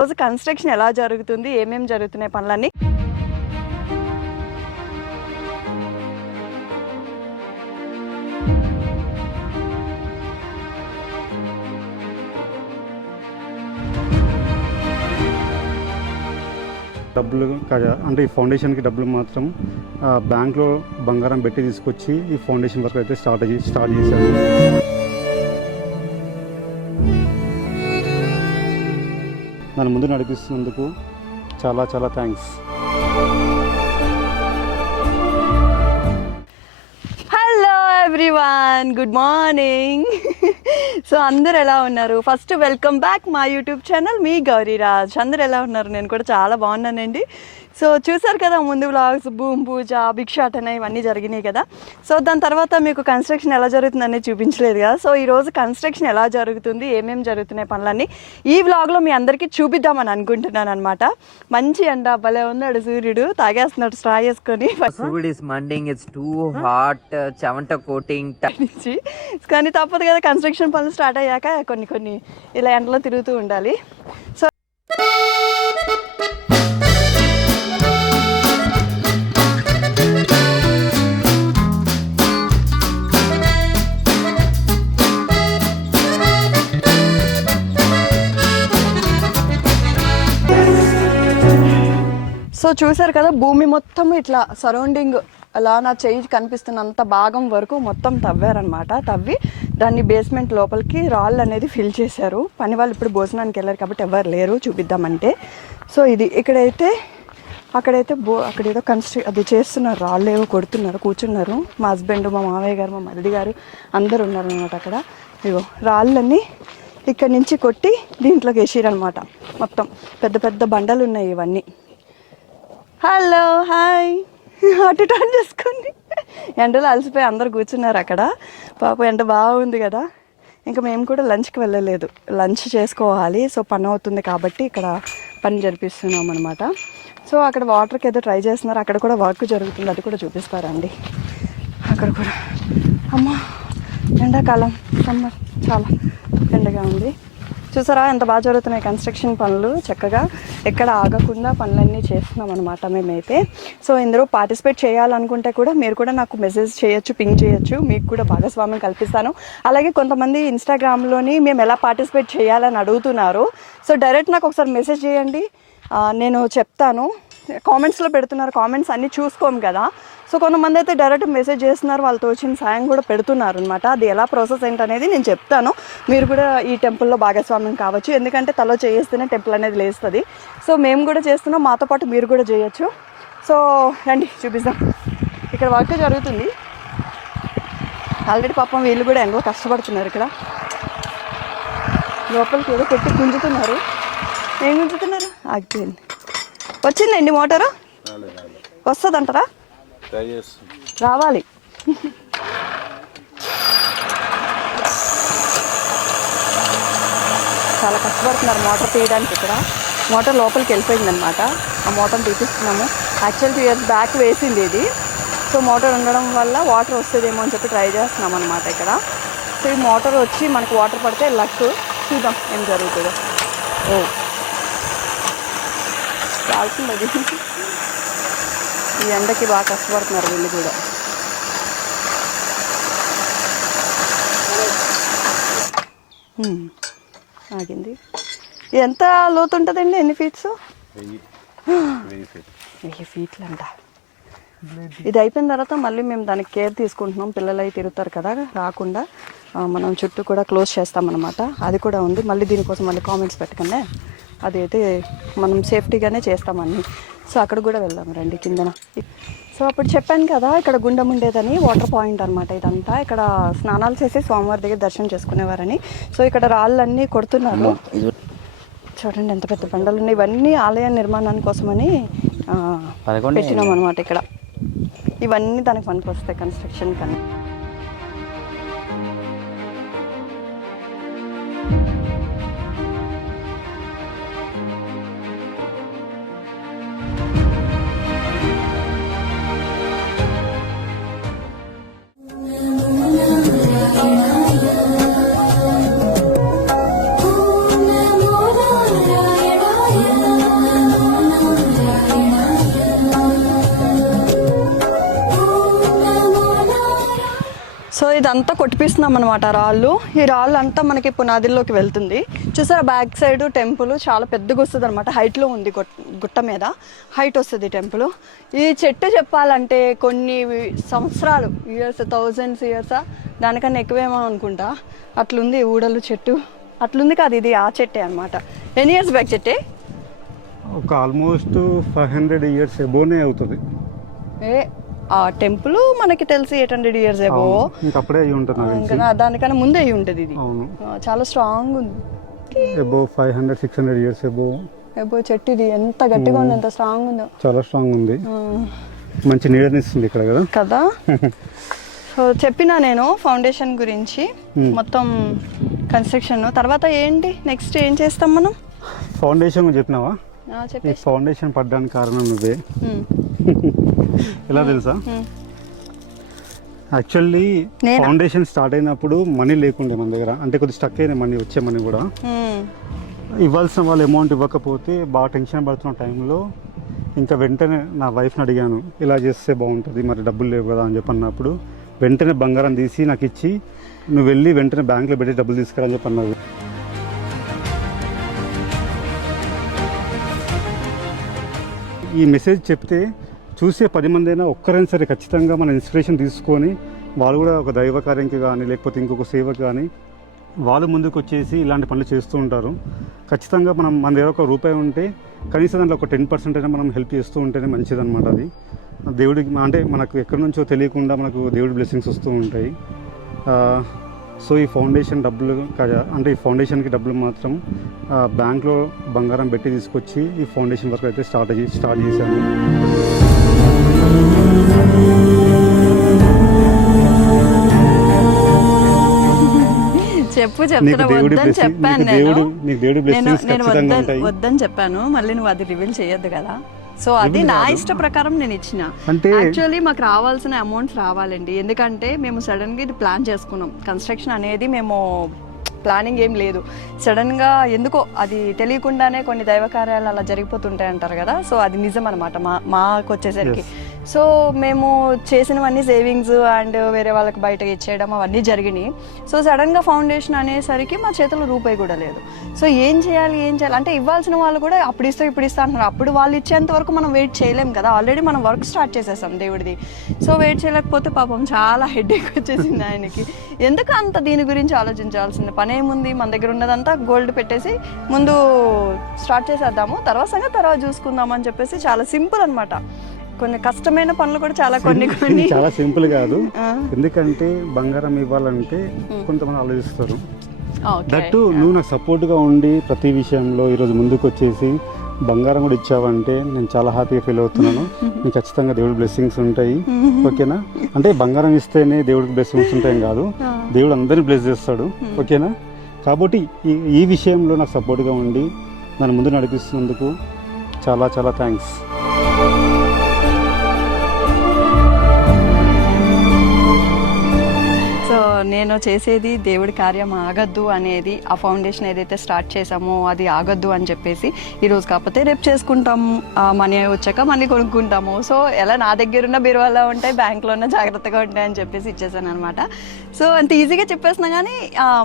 రోజు కన్స్ట్రక్షన్ ఎలా జరుగుతుంది? ఏమేమి జరుగుతున్నాయి పనులన్నీ? డబ్బులు అంటే ఈ ఫౌండేషన్కి డబ్బులు మాత్రం బ్యాంక్లో బంగారం పెట్టి తీసుకొచ్చి ఈ ఫౌండేషన్ వర్క్ అయితే స్టార్ట్ స్టార్ట్ చేశాను నన్ను ముందు నడిపిస్తున్నందుకు చాలా చాలా thanks hello everyone good morning so అందరు ఎలా ఉన్నారు? ఫస్ట్ వెల్కమ్ బ్యాక్ మా యూట్యూబ్ ఛానల్ మీ గౌరీరాజ్ అందరు ఎలా ఉన్నారు? నేను కూడా చాలా బాగున్నానండి. సో చూసారు కదా ముందు వ్లాగ్స్ భూమి పూజ భిక్షాటన ఇవన్నీ జరిగినాయి కదా. సో దాని తర్వాత మీకు కన్స్ట్రక్షన్ ఎలా జరుగుతుంది అనేది చూపించలేదు కదా. సో ఈరోజు కన్స్ట్రక్షన్ ఎలా జరుగుతుంది ఏమేమి జరుగుతున్నాయి పనులన్నీ ఈ వ్లాగ్లో మీ అందరికీ చూపిద్దామని అనుకుంటున్నాను అనమాట మంచి ఎండ భలే ఉన్నాడు సూర్యుడు. తాగేస్తున్నాడు స్ట్రా చేసుకొని chavanta coating. t- నుంచి కానీ తప్పదు కదా కన్స్ట్రక్షన్ పనులు స్టార్ట్ అయ్యాక కొన్ని కొన్ని ఇలా ఎండలో తిరుగుతూ ఉండాలి. సో సో చూసారు కదా భూమి మొత్తం ఇట్లా సరౌండింగ్ అలా నా చేయి కనిపిస్తున్నంత భాగం వరకు మొత్తం తవ్వారనమాట తవ్వి దాన్ని బేస్మెంట్ లోపలికి రాళ్ళు అనేది ఫిల్ చేశారు. పని వాళ్ళు ఇప్పుడు భోజనానికి వెళ్ళారు కాబట్టి ఎవరు లేరు చూపిద్దామంటే. సో ఇది ఇక్కడైతే అక్కడైతే బో అక్కడ ఏదో కన్స్ట్రక్ అది చేస్తున్నారు. రాళ్ళు ఏవో కొడుతున్నారు కూర్చున్నారు. మా హస్బెండ్ మా మావయ్య గారు మా మరిది గారు అందరు ఉన్నారు అనమాట అక్కడ. ఇగో రాళ్ళన్నీ ఇక్కడ నుంచి కొట్టి దీంట్లోకి వేసిరనమాట మొత్తం పెద్ద పెద్ద బండలు ఉన్నాయి ఇవన్నీ. హలో హాయ్ అటు టర్న్ చేసుకోండి ఎండలో అలసిపోయి అందరు కూర్చున్నారు అక్కడ. పాప ఎండ బాగుంది కదా. ఇంకా మేము కూడా లంచ్కి వెళ్ళలేదు. లంచ్ చేసుకోవాలి. సో పని అవుతుంది కాబట్టి ఇక్కడ పని జరిపిస్తున్నాం అనమాట సో అక్కడ వాటర్కి ఏదో ట్రై చేస్తున్నారు. అక్కడ కూడా వర్క్ జరుగుతుంది. అది కూడా చూపిస్తారండి అక్కడ కూడా. అమ్మా ఎండాకాలం సమ్మర్ చాలా ఎండగా ఉంది. చూసారా? ఎంత బాగా జరుగుతున్నాయి కన్స్ట్రక్షన్ పనులు. చక్కగా ఎక్కడ ఆగకుండా పనులన్నీ చేస్తున్నాం అనమాట మేమైతే. సో ఇందులో పార్టిసిపేట్ చేయాలనుకుంటే కూడా మీరు కూడా నాకు మెసేజ్ చేయొచ్చు పింక్ చేయొచ్చు. మీకు కూడా భాగస్వామ్యం కల్పిస్తాను. అలాగే కొంతమంది ఇన్స్టాగ్రామ్లోని మేము ఎలా పార్టిసిపేట్ చేయాలని అడుగుతున్నారు. సో డైరెక్ట్ నాకు ఒకసారి మెసేజ్ చేయండి. నేను చెప్తాను. కామెంట్స్లో పెడుతున్నారు కామెంట్స్ అన్నీ చూసుకోం కదా. సో కొంతమంది అయితే డైరెక్ట్ మెసేజ్ చేస్తున్నారు వాళ్ళతో వచ్చిన సాయం కూడా పెడుతున్నారు అనమాట అది ఎలా ప్రాసెస్ ఏంటనేది నేను చెప్తాను. మీరు కూడా ఈ టెంపుల్లో భాగస్వామ్యం కావచ్చు. ఎందుకంటే తలో చేస్తేనే టెంపుల్ అనేది లేస్తుంది. సో మేము కూడా చేస్తున్నాం. మాతో పాటు మీరు కూడా చేయొచ్చు. సో రండి చూపిస్తాం ఇక్కడ వర్క్ జరుగుతుంది. ఆల్రెడీ పాపం వీళ్ళు కూడా ఎంతో కష్టపడుతున్నారు ఇక్కడ. లోపలికి ఏదో పెట్టి గుంజుతున్నారు. ఏం గుంజుతున్నారు? ఆగిపోయింది. వచ్చిందండి మోటారు? వస్తుందంటారా? రావాలి. చాలా కష్టపడుతున్నారు మోటార్ తీయడానికి ఇక్కడ. మోటార్ లోపలికి వెళ్ళిపోయిందనమాట ఆ మోటార్ తీపిస్తున్నాము. యాక్చువల్ టూ ఇయర్స్ బ్యాక్ వేసింది ఇది. సో మోటార్ ఉండడం వల్ల వాటర్ వస్తుందేమో అని చెప్పి ట్రై చేస్తున్నాం అనమాట ఇక్కడ. సో ఈ మోటార్ వచ్చి మనకు వాటర్ పడితే లక్. చూద్దాం ఏం జరుగుతుందో. ఓ. కాలుతుంది అది ఈ ఎండకి బాగా కష్టపడుతున్నారు వీళ్ళు కూడా. ఆగింది. ఎంత లోతు ఉంటుందండి ఎన్ని ఫీట్స్? వెయ్యి. ఫీట్లు అంట ఇది అయిపోయిన తర్వాత మళ్ళీ మేము దానికి కేర్ తీసుకుంటున్నాం. పిల్లలు అయి తిరుగుతారు కదా రాకుండా. మనం చుట్టూ కూడా క్లోజ్ చేస్తామన్నమాట. అది కూడా ఉంది. మళ్ళీ దీనికోసం మళ్ళీ కామెంట్స్ పెట్టకండి. అదైతే మనం సేఫ్టీగానే చేస్తామని. సో అక్కడ కూడా వెళ్దాం రండి కిందన. సో అప్పుడు చెప్పాను కదా ఇక్కడ గుండం ఉండేదని వాటర్ పాయింట్ అనమాట ఇదంతా. ఇక్కడ స్నానాలు చేసి స్వామివారి దగ్గర దర్శనం చేసుకునేవారని. సో ఇక్కడ రాళ్ళన్నీ కొడుతున్నారు. చూడండి ఎంత పెద్ద బండలు ఉన్నాయి. ఇవన్నీ ఆలయ నిర్మాణాని కోసమని పెట్టినాం అనమాట ఇక్కడ. ఇవన్నీ దానికి పనికి వస్తాయి కన్స్ట్రక్షన్ కన్నా. ఇదంతా కొట్టిపిస్తున్నాం అనమాట రాళ్ళు. ఈ రాళ్ళు అంతా మనకి పునాదిల్లోకి వెళ్తుంది. చూసారా బ్యాక్ సైడ్ టెంపుల్ చాలా పెద్దగా వస్తుంది అనమాట హైట్లో ఉంది గుట్- గుట్ట మీద. హైట్ వస్తుంది టెంపుల్. ఈ చెట్టు చెప్పాలంటే కొన్ని సంవత్సరాలు ఇయర్స్ థౌజండ్స్ ఇయర్స్ దానికన్నా ఎక్కువేమో అనుకుంటా. అట్లుంది ఊడలు చెట్టు. అట్లుంది కాదు ఇది ఆ చెట్టే అనమాట ఎన్ని ఇయర్స్ బ్యాక్ చెట్టే? ఒక ఆల్మోస్ట్ ఫైవ్ హండ్రెడ్ ఇయర్స్ ఎబోనే అవుతుంది. ఏ ఆ టెంపుల్ మనకి తెలిసి ఎయిట్ హండ్రెడ్ ఇయర్స్ ఏవో. అప్పుడే అయి ఉంటుంది దానికన్నా ముందే అయి ఉంటుంది ఇది. చాలా స్ట్రాంగ్ ఉంది. Above five hundred six hundred years above above చెట్టు ఇది. ఎంత గట్టిగా ఉంది ఎంత స్ట్రాంగ్ ఉందో. చాలా స్ట్రాంగ్ ఉంది. మంచి నీడనిస్తుంది ఇక్కడ కదా. కదా? సో చెప్పిన నేను ఫౌండేషన్ గురించి. మొత్తం కన్స్ట్రక్షన్ తర్వాత ఏంటి? నెక్స్ట్ ఏం చేస్తాం మనం? ఫౌండేషన్ చెప్పినావా? ఈ ఫౌండేషన్ పడ్డానికి కారణం ఉమ్, ఎలా తెలుసా. యాక్చువల్లీ? ఫౌండేషన్ స్టార్ట్ అయినప్పుడు మనీ లేకుండే మన దగ్గర. అంటే కొద్దిగా స్టక్ అయిన మనీ వచ్చే మనీ కూడా. ఇవ్వాల్సిన వాళ్ళు అమౌంట్ ఇవ్వకపోతే బాగా టెన్షన్ పడుతున్న టైంలో ఇంకా వెంటనే నా వైఫ్ని అడిగాను ఇలా చేస్తే బాగుంటుంది మరి డబ్బులు లేవు కదా అని చెప్పి అన్నప్పుడు వెంటనే బంగారం తీసి నాకు ఇచ్చి నువ్వు వెళ్ళి వెంటనే బ్యాంక్లో పెట్టి డబ్బులు తీసుకురా అని చెప్పి అన్నది ఈ మెసేజ్ చెప్తే చూసే పది మంది అయినా ఒక్కరైనా సరే ఖచ్చితంగా మన ఇన్స్పిరేషన్ తీసుకొని వాళ్ళు కూడా ఒక దైవ కార్యంకి కానీ లేకపోతే ఇంకొక సేవకి కానీ వాళ్ళు ముందుకు వచ్చేసి ఇలాంటి పనులు చేస్తూ ఉంటారు. ఖచ్చితంగా మనం మన దగ్గర ఒక రూపాయి ఉంటే కనీసం దాంట్లో ఒక టెన్ పర్సెంట్ అయినా మనం హెల్ప్ చేస్తూ ఉంటేనే మంచిదన్నమాట అది. దేవుడికి అంటే మనకు ఎక్కడి నుంచో తెలియకుండా మనకు దేవుడి బ్లెస్సింగ్స్ వస్తూ ఉంటాయి. సో ఈ ఫౌండేషన్ డబ్బులు అంటే ఈ ఫౌండేషన్కి డబ్బులు మాత్రం బ్యాంక్లో బంగారం పెట్టి తీసుకొచ్చి ఈ ఫౌండేషన్ వర్క్ అయితే స్టార్ట్ స్టార్ట్ చేశాను చెప్పు చెప్తున్నా వద్దని చెప్పాను నేను. నేను వద్దని చెప్పాను మళ్ళీ నువ్వు అది రివీల్ చేయొద్దు కదా. సో అది నా. ఇష్ట ప్రకారం నేను ఇచ్చిన. అంటే యాక్చువల్లీ మాకు రావాల్సిన అమౌంట్స్ రావాలండి. ఎందుకంటే మేము సడన్గా ఇది ప్లాన్ చేసుకున్నాం. కన్స్ట్రక్షన్ అనేది మేము ప్లానింగ్ ఏం లేదు. సడన్గా ఎందుకో అది తెలియకుండానే కొన్ని దైవ కార్యాలు అలా జరిగిపోతుంటాయి అంటారు కదా? సో అది నిజం అనమాట మా మాకు వచ్చేసరికి. సో మేము చేసినవన్నీ సేవింగ్స్ అండ్ వేరే వాళ్ళకి బయట ఇచ్చేయడం అవన్నీ జరిగినాయి. సో సడన్గా ఫౌండేషన్ అనేసరికి మా చేతిలో రూపాయి కూడా లేదు. సో ఏం చేయాలి ఏం చేయాలి? అంటే ఇవ్వాల్సిన వాళ్ళు కూడా అప్పుడు ఇస్తా ఇప్పుడు ఇస్తా అంటున్నారు. అప్పుడు వాళ్ళు ఇచ్చేంత వరకు మనం వెయిట్ చేయలేం కదా. ఆల్రెడీ మనం వర్క్ స్టార్ట్ చేసేసాం దేవుడిది. సో వెయిట్ చేయలేకపోతే పాపం చాలా హెడేక్ వచ్చేసింది ఆయనకి. ఎందుకు అంత దీని గురించి ఆలోచించాల్సింది? పని ఏముంది? మన దగ్గర ఉన్నదంతా గోల్డ్ పెట్టేసి ముందు స్టార్ట్ చేసేద్దాము. తర్వాత సంగతి తర్వాత చూసుకుందాం అని చెప్పేసి చాలా సింపుల్ అనమాట కొన్ని కష్టమైన పనులు కూడా చాలా కొన్ని కొన్ని. చాలా సింపుల్ కాదు. ఎందుకంటే బంగారం ఇవ్వాలంటే కొంతమంది ఆలోచిస్తారు. దట్టు నువ్వు నాకు సపోర్ట్గా ఉండి ప్రతి విషయంలో ఈరోజు ముందుకు వచ్చేసి బంగారం కూడా ఇచ్చావంటే నేను చాలా హ్యాపీగా ఫీల్ అవుతున్నాను. నీకు ఖచ్చితంగా దేవుడి బ్లెస్సింగ్స్ ఉంటాయి. ఓకేనా? అంటే బంగారం ఇస్తేనే దేవుడికి బ్లెస్సింగ్స్ ఉంటాయని కాదు. దేవుడు అందరిని బ్లెస్ చేస్తాడు. ఓకేనా? కాబట్టి ఈ ఈ విషయంలో నాకు సపోర్ట్గా ఉండి నన్ను ముందు నడిపిస్తున్నందుకు చాలా చాలా థ్యాంక్స్. నేను చేసేది దేవుడి కార్యం ఆగద్దు అనేది ఆ ఫౌండేషన్ ఏదైతే స్టార్ట్ చేసామో అది ఆగద్దు అని చెప్పేసి ఈరోజు కాకపోతే రేపు చేసుకుంటాం. మనీ వచ్చాక మనీ కొనుక్కుంటాము. సో ఎలా నా దగ్గర ఉన్న బీరువాలో ఉంటాయి బ్యాంక్లో ఉన్న జాగ్రత్తగా ఉంటాయి అని చెప్పేసి ఇచ్చేసాను అనమాట సో అంత ఈజీగా చెప్పేస్తున్నా కానీ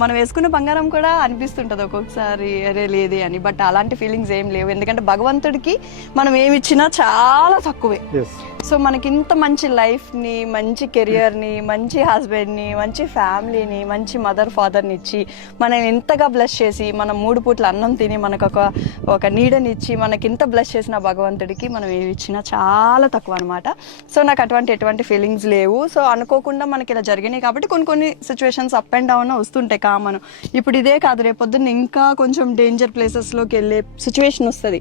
మనం వేసుకున్న బంగారం కూడా అనిపిస్తుంటుంది ఒక్కొక్కసారి. అరే లేదే అని. బట్ అలాంటి ఫీలింగ్స్ ఏం లేవు. ఎందుకంటే భగవంతుడికి మనం ఏమి ఇచ్చినా చాలా తక్కువే. సో మనకి ఇంత మంచి లైఫ్ని మంచి కెరియర్ని మంచి హస్బెండ్ని మంచి ఫ్యామిలీని మంచి మదర్ ఫాదర్ని ఇచ్చి మనం ఎంతగా బ్లెస్ చేసి మనం మూడు పూట్ల అన్నం తిని మనకు ఒక ఒక నీడనిచ్చి మనకి ఇంత బ్లెస్ చేసిన భగవంతుడికి మనం ఏమి ఇచ్చినా చాలా తక్కువ అనమాట సో నాకు అటువంటి ఎటువంటి ఫీలింగ్స్ లేవు. సో అనుకోకుండా మనకి ఇలా జరిగినాయి కాబట్టి కొన్ని కొన్ని సిచ్యువేషన్స్ అప్ అండ్ డౌన్ వస్తుంటాయి కామన్. ఇప్పుడు ఇదే కాదు రేపు పొద్దున్న ఇంకా కొంచెం డేంజర్ ప్లేసెస్లోకి వెళ్ళే సిచ్యువేషన్ వస్తుంది.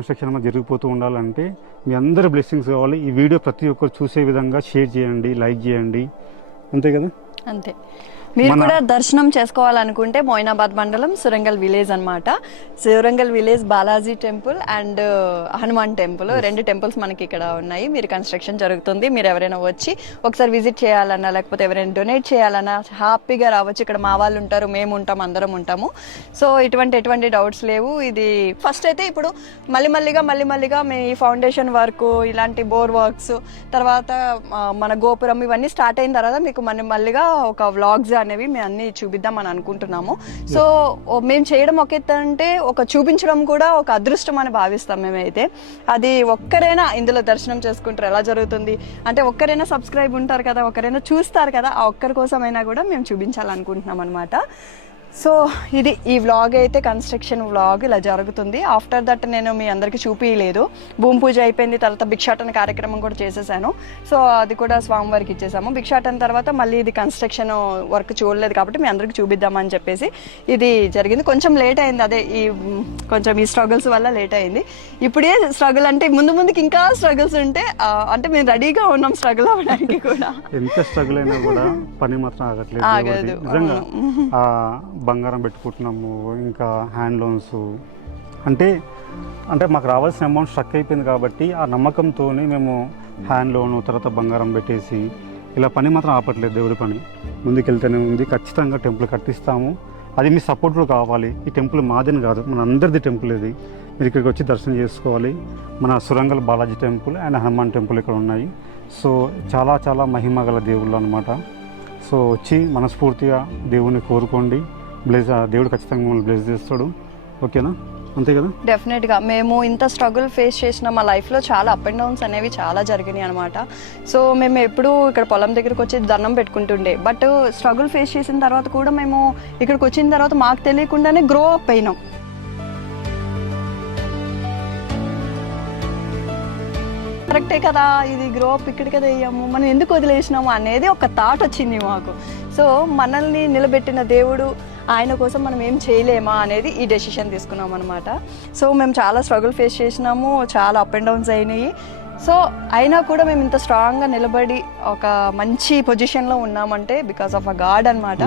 కన్స్ట్రక్షన్ అనేది జరిగిపోతూ ఉండాలంటే మీ అందరి బ్లెస్సింగ్స్ కావాలి. ఈ వీడియో ప్రతి ఒక్కరు చూసే విధంగా షేర్ చేయండి లైక్ చేయండి. అంతే కదా? అంతే. మీరు కూడా దర్శనం చేసుకోవాలనుకుంటే మోయినాబాద్ మండలం సురంగల్ విలేజ్ అన్నమాట. Surangal village Balaji temple and Hanuman temple. రెండు టెంపుల్స్ మనకి ఇక్కడ ఉన్నాయి. మీరు కన్స్ట్రక్షన్ జరుగుతుంది. మీరు ఎవరైనా వచ్చి ఒకసారి విజిట్ చేయాలన్నా లేకపోతే ఎవరైనా డొనేట్ చేయాలన్నా హ్యాపీగా రావచ్చు. ఇక్కడ మా వాళ్ళు ఉంటారు మేము ఉంటాం అందరం ఉంటాము. సో ఇటువంటి ఎటువంటి డౌట్స్ లేవు. ఇది ఫస్ట్ అయితే ఇప్పుడు మళ్ళీ మళ్ళీగా మళ్ళీ మళ్ళీగా మీ ఫౌండేషన్ వర్క్ ఇలాంటి బోర్ వర్క్స్ తర్వాత ఆ, మన గోపురం ఇవన్నీ స్టార్ట్ అయిన తర్వాత మీకు మన మళ్ళీగా ఒక వ్లాగ్స్ అనేవి మేము అన్ని చూపిద్దామని అనుకుంటున్నాము. సో మేము చేయడం ఒక అంటే ఒక చూపించడం కూడా ఒక అదృష్టం అని భావిస్తాం మేమైతే. అది ఒక్కరైనా ఇందులో దర్శనం చేసుకుంటారు. ఎలా జరుగుతుంది? అంటే ఒక్కరైనా సబ్స్క్రైబ్ ఉంటారు కదా ఒక్కరైనా చూస్తారు కదా ఆ ఒక్కరి కోసమైనా కూడా మేము చూపించాలనుకుంటున్నాం అనమాట సో ఇది ఈ వ్లాగ్ అయితే కన్స్ట్రక్షన్ వ్లాగ్ ఇలా జరుగుతుంది. ఆఫ్టర్ దట్ నేను మీ అందరికీ చూపించలేదు భూమి పూజ అయిపోయింది తర్వాత భిక్షాటన కార్యక్రమం కూడా చేసేసాను. సో అది కూడా స్వామివారికి ఇచ్చేసాము. భిక్షాటన తర్వాత మళ్ళీ ఇది కన్స్ట్రక్షన్ వర్క్ చూడలేదు కాబట్టి మీ అందరికీ చూపిద్దామని చెప్పేసి ఇది జరిగింది. కొంచెం లేట్ అయింది అదే ఈ కొంచెం ఈ స్ట్రగుల్స్ వల్ల లేట్ అయింది. ఇప్పుడే స్ట్రగుల్ అంటే ముందు ముందుకి ఇంకా స్ట్రగుల్స్ ఉంటే అంటే మేము రెడీగా ఉన్నాం స్ట్రగుల్ అవ్వడానికి కూడా. ఎంత స్ట్రగుల్ అయినా కూడా పని మాత్రం ఆగట్లేదు బంగారం పెట్టుకుంటున్నాము ఇంకా హ్యాండ్ లోన్స్. అంటే అంటే మాకు రావాల్సిన అమౌంట్ స్ట్రక్ అయిపోయింది కాబట్టి ఆ నమ్మకంతోనే మేము హ్యాండ్ లోను తర్వాత బంగారం పెట్టేసి ఇలా పని మాత్రం ఆపట్లేదు దేవుడి పని. ముందుకెళ్తూనే ఉంది. ఖచ్చితంగా టెంపుల్ కట్టిస్తాము. అది మీ సపోర్ట్ కూడా కావాలి. ఈ టెంపుల్ మాదని కాదు. మన అందరిది టెంపుల్ ఇది. మీరు ఇక్కడికి వచ్చి దర్శనం చేసుకోవాలి. మన Surangal Balaji temple and Hanuman temple ఇక్కడ ఉన్నాయి. సో చాలా చాలా మహిమ గల దేవుళ్ళు అనమాట సో వచ్చి మనస్ఫూర్తిగా దేవుని కోరుకోండి. బ్లెస్ దేవుడు ఖచ్చితంగా మమ్మల్ని బ్లెస్ చేస్తాడు. ఓకేనా? అంతే కదా? డెఫినెట్గా మేము ఇంత స్ట్రగుల్ ఫేస్ చేసిన మా లైఫ్లో చాలా అప్ అండ్ డౌన్స్ అనేవి చాలా జరిగినాయి అనమాట సో మేము ఎప్పుడూ ఇక్కడ పొలం దగ్గరకు వచ్చి దండం పెట్టుకుంటుండే. బట్ స్ట్రగుల్ ఫేస్ చేసిన తర్వాత కూడా మేము ఇక్కడికి వచ్చిన తర్వాత మాకు తెలియకుండానే గ్రో అప్ అయినాం. కరెక్టే కదా? ఇది గ్రో అప్ ఇక్కడ కదా అయ్యాము మనం ఎందుకు వదిలేసినాము? అనేది ఒక థాట్ వచ్చింది మాకు. సో మనల్ని నిలబెట్టిన దేవుడు ఆయన కోసం మనం ఏం చేయలేమా అనేది ఈ డెసిషన్ తీసుకున్నాం అనమాట సో మేము చాలా స్ట్రగుల్ ఫేస్ చేసినాము చాలా అప్ అండ్ డౌన్స్ అయినాయి. సో అయినా కూడా మేము ఇంత స్ట్రాంగ్గా నిలబడి ఒక మంచి పొజిషన్లో ఉన్నామంటే బికాస్ ఆఫ్ అ గాడ్ అనమాట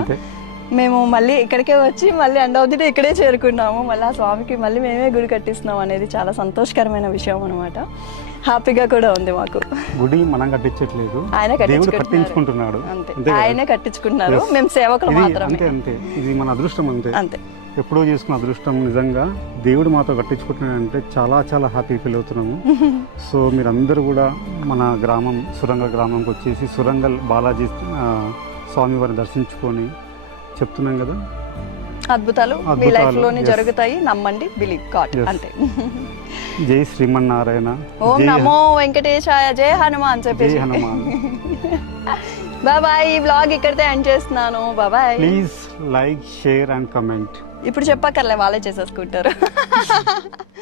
మేము మళ్ళీ ఇక్కడికే వచ్చి మళ్ళీ ఎండ్ ఆఫ్ ది డే ఇక్కడే చేరుకున్నాము. మళ్ళీ ఆ స్వామికి మళ్ళీ మేమే గుడి కట్టిస్తున్నాం అనేది చాలా సంతోషకరమైన విషయం అనమాట హ్యాపీగా కూడా ఉంది మాకు. గుడి మనం కట్టించట్లేదు. ఆయన కట్టించుకుంటున్నాడు? ఆయనే కట్టించుకుంటున్నారు. మేము సేవకులు ఇది మాత్రమే. అంతే అంతే. ఇది మన అదృష్టం అంతే. అంతే. ఎప్పుడో చేసుకున్న అదృష్టం నిజంగా దేవుడు మాతో కట్టించుకుంటున్నాడంటే చాలా చాలా హ్యాపీ ఫీల్ అవుతున్నాము. సో మీరందరూ కూడా మన గ్రామం సురంగల్ గ్రామంకి వచ్చేసి సురంగల్ బాలాజీ స్వామివారిని దర్శించుకొని చెప్తున్నాం కదా? అద్భుతాలు మీ అద్భుతాలు, లైఫ్లోనే yes. జరుగుతాయి. నమ్మండి బిలీవ్ గాడ్. అంతే. జై శ్రీమన్నారాయణ. ఓం జై నమో వెంకటేశాయ జయ హనుమాన్ జై చెప్పేసి. హనుమాన్. బాబాయ్ ఈ వ్లాగ్ ఇక్కడితే ఎండ్ చేస్తున్నాను. Bye bye. Please like share and comment ఇప్పుడు చెప్పక్కర్లే వాళ్ళే చేసేసుకుంటారు.